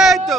এই তো।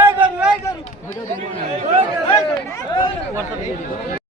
এই গরু